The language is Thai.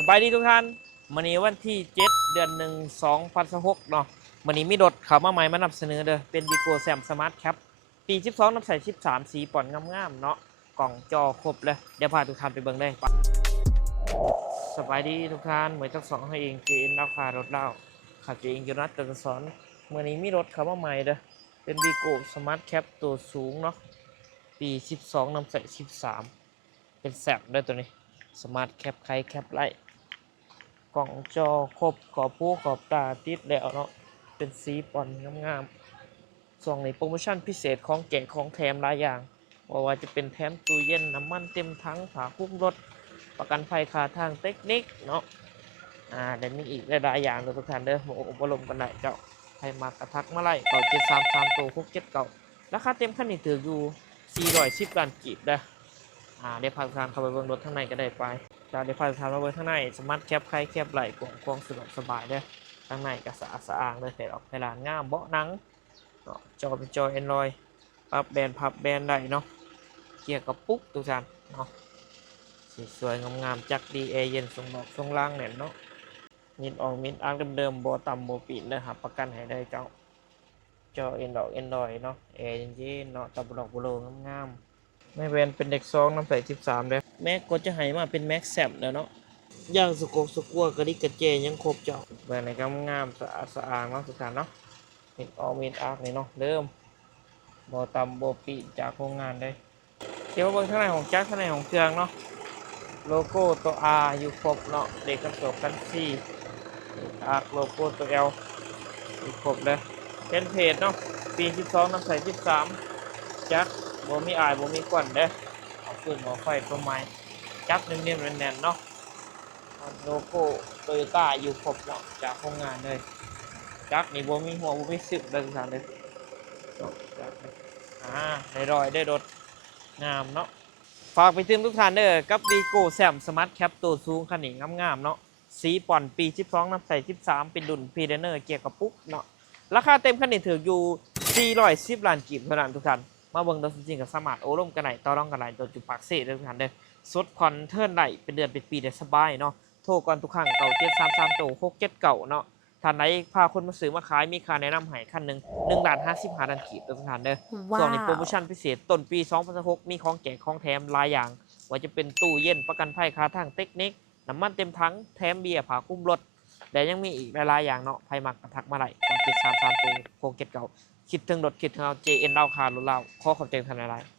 สบายดีทุกท่านวันนี้วันที่7เดือน1 2026เนาะวันนี้มีรถเขามาใหม่มานำเสนอเด้อเป็นวีโก้แซมสมาร์ทแคปปี12น้ำใส13สีป่อนงามๆเนาะกล่องจอครบเลยเดี๋ยวพาทุกท่านไปเบิ่งได้สบายดีทุกท่านเหมือนทั้งสองให้เองเจนราคารถเล่าขับเองอยู่นัดตะสอนวันนี้มีรถเขามาใหม่เด้อเป็นวีโก้สมาร์ทแคปตัวสูงเนาะปี12น้ำใส13เป็นแซมด้วยตัวนี้สมาร์ทแคปใครแคปไลท์กล่องจอครบขอบผู้ขอบตาติดแล้วเนาะเป็นสีป่อนงามๆส่วนในโปรโมชั่นพิเศษของแจกของแถมหลายอย่างว่าจะเป็นแถมตู้เย็นน้ำมันเต็มถังฝาคุ้มรถประกันภัยค่าทางเทคนิคเนาะเดี๋ยวมีอีกหลายอย่างเลยทุกท่านเด้ออบรมกันได้เจ้าใครมากระทักมาไล่เก่า733ตัว67เก่าราคาเต็มขั้นนี้ถืออยู่410ล้านกีบเด้อเดี๋ยวพาทุกท่านเข้าไปเบิ่งรถข้างในก็ได้ไปเดี๋ยวพาทุกท่านมาเบิ่งข้างในสมาร์ทแคปใครแคปไหลกว้างสะดวกสบายเด้อข้างในก็สะอาดสะอ้างเลยเสร็จออกไปร้านงามเบาะหนังเนาะจอเป็นจอ Android ปรับแบนพับแบนได้เนาะเกียร์กระปุกทุกท่านเนาะสวยๆงามๆจักดีแอร์เย็นทรงดอกทรงล่างแน่นเนาะมิดออกมิดอาร์คเดิมๆบ่ต่ำบ่ปีนเลยครับประกันให้ได้เจ้าจอ Android เนาะแอร์เย็นๆเนาะตะบดอกบุโรงามๆไม่เป็นเด็ก2น้ำใส13เด้อแม็กก็จะให้มาเป็นแม็กแซมแล้วเนาะย่างสกกสกัวกระดิกกระเจยังครบเจ้าแบบไหนก็งามสะอาดสะอ้างเนาะทุกท่านเนาะมิดออกมิดอาร์คนี่เนาะเดิมบ่ต่ำบ่ปีนจากโรงงานได้เดี๋ยวมาเบิ่งข้างในของจักรข้างในของเครื่องเนาะโลโก้ตัว R อยู่ครบเนาะเด็กกระจกกันซี่อาร์คโลโก้ตัว L อยู่ครบเลยเป็นเพจเนาะปี12น้ำใส13จักรบ่มีอายบ่มีควันเด้อเอาขึ้นหัวไฟตัวใหม่จับเนียนๆแน่นๆเนาะโลโก้โตโยต้าอยู่ครบเนาะจากโรงงานเลยจักรนี่บ่มีหัวบ่มีสึกเลยทุกท่านเลยจักรได้รอยได้รถงามเนาะฝากไปถึงทุกท่านเด้อกับวีโก้แซมสมาร์ทแคปตัวสูงคันนี้งามๆเนาะสีป่อนปี12น้ำใส13เป็นดุลพีเดเนอร์เกียร์กระปุกเนาะราคาเต็มคันนี้ถืออยู่410ล้านกีบเท่านั้นทุกท่านมาเบิ่งตัวจริงกับสมาร์ทโอร่มกันไหนต่อรองกันไหนตัวจุดปากเซ่ทุกท่านเด้อสดคอนเทิร์นไหลเป็นเดือนเป็นปีได้สบายเนาะโทรก่อนทุกครั้งเก่า733โต67เก่าเนาะท่านไหนพาคนมาซื้อมาขายมีค่าแนะนำให้คันหนึ่ง1,55,000ล้านกีบทุกท่านเด้อส่วนในโปรโมชั่นพิเศษต้นปี2026มีของแจกของแถมหลายอย่างว่าจะเป็นตู้เย็นประกันภัยค่าทางเทคนิคน้ำมันเต็มถังแถมเบียร์ผ้าคลุมรถแต่ยังมีอีกหลายๆอย่างเนาะไผมักกระทักมาได้733โต67เก่าคิดถึงรถคิดถึงเอา JN เล่าคารถเล่าขอขอบใจท่านหลายๆ